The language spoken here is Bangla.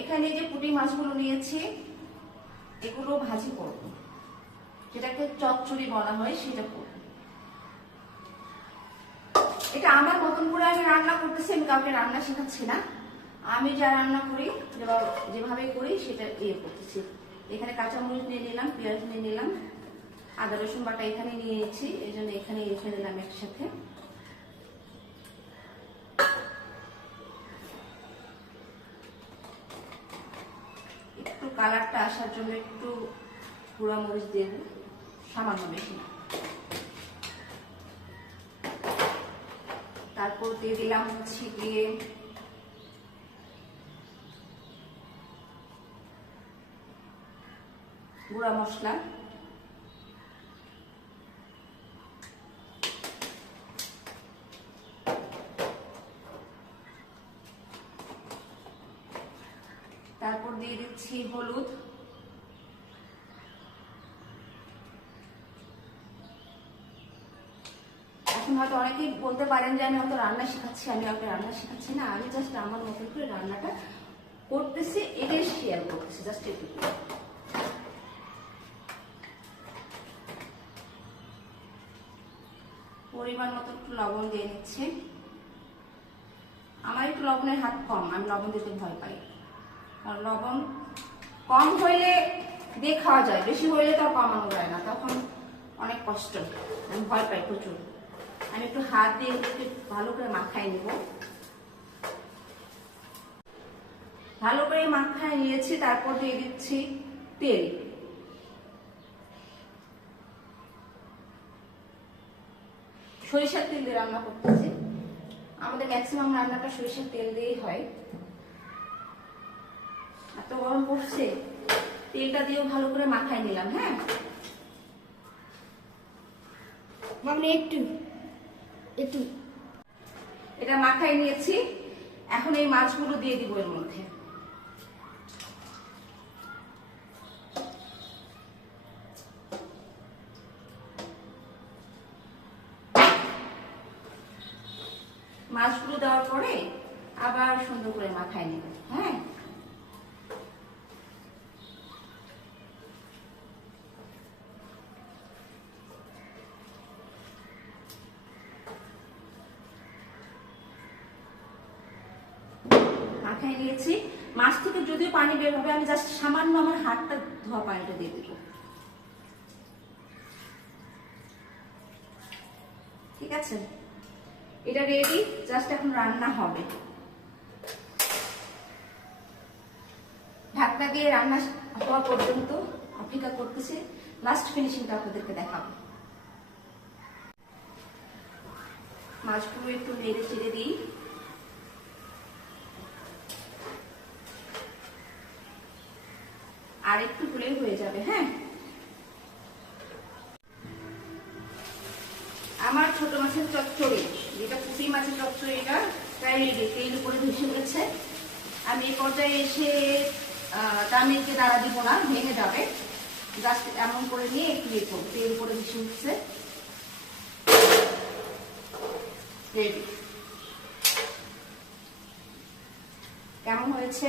এখানে যে পুঁটি মাছগুলো নিয়েছি, এগুলো ভাজি করব। যেটাকে চচ্চড়ি বলা হয়, সেটা করব। এটা আমার মতন করে আমি রান্না করতেছি, আমি কাউকে রান্না শেখাচ্ছি না। আমি যা রান্না করি যেভাবে করি, সেটা ইয়ে করতেছি। এখানে কাঁচামরিচ নিয়ে নিলাম, পেঁয়াজ নিয়ে নিলাম, আদা রসুন বাটা এখানে নিয়ে নিয়েছি, এই জন্য এখানে রেখে দিলাম একসাথে। কালারটা আসার জন্য একটু গুঁড়া মরিচ দেব সামান্য বেশি তারপর দিয়ে দিলাম হচ্ছে গিয়ে গুঁড়া মশলা তারপর দিয়ে দিচ্ছি হলুদ। এখন হয়তো অনেকেই বলতে পারেন যে আমি হয়তো রান্না শেখাচ্ছি, আমি আপনাকে রান্না শেখাচ্ছি না। আমি জাস্ট আমার মতো করে রান্নাটা করতেছি, এটাই শেয়ার করতেছি জাস্ট এটুকু। পরিমাণ মতো একটু লবণ দিয়ে নিচ্ছি। আমার একটু লবণের হাত কম, আমি লবণ দিতে ভয় পাই। লবণ কম হইলে দিয়ে খাওয়া যায়, বেশি হইলে তো কমানো যায় না, তখন অনেক কষ্ট, আমি ভয় পাই প্রচুর। আমি একটু হাত দিয়ে একটু ভালো করে মাখাই নেব। ভালো করে মাখায় নিয়েছি, তারপর দিয়ে দিচ্ছি তেল। সরিষার তেল দিয়ে রান্না করতেছি। আমাদের ম্যাক্সিমাম রান্নাটা সরিষার তেল দিয়েই হয়। এত গরম পড়ছে। তেলটা দিয়েও ভালো করে মাখায় নিলাম হ্যাঁ? একটু একটু। এটা মাখায় নিয়েছি। এখন এই মাছগুলো দিয়ে দিব এর মধ্যে। মাছগুলো দেওয়ার পরে আবার সুন্দর করে মাখায় নেব হ্যাঁ? মাখায় নিয়েছি। মাছ থেকে যদিও পানি বের হবে, আমি জাস্ট সামান্য আমার হাতটা ধোয়া পানিটা দিয়ে দেবো। ঠিক আছে? এটা রেডি জাস্ট এখন রান্না হবে। ঢাকনা দিয়ে রান্না হওয়া পর্যন্ত অপেক্ষা করতেছি। লাস্ট ফিনিশিংটা আপনাদেরকে দেখাবো। মাছগুলো একটু নেড়ে চেড়ে দিই। আর একটু হলেই হয়ে যাবে হ্যাঁ? আমার ছোট মাছের চচ্চড়ি, যেটা পুঁটি মাছের চচ্চড়িটা প্রায় রেডি তেল উপরে ভেসে উঠেছে। আমি এই পর্যায়ে এসে দামিরকে দাঁড়া দিব না, ভেঙে যাবে। জাস্ট এমন করে নিয়ে একটু ইয়ে করব, তেল উপরে ভেসে উঠছে। রেডি কেমন হয়েছে?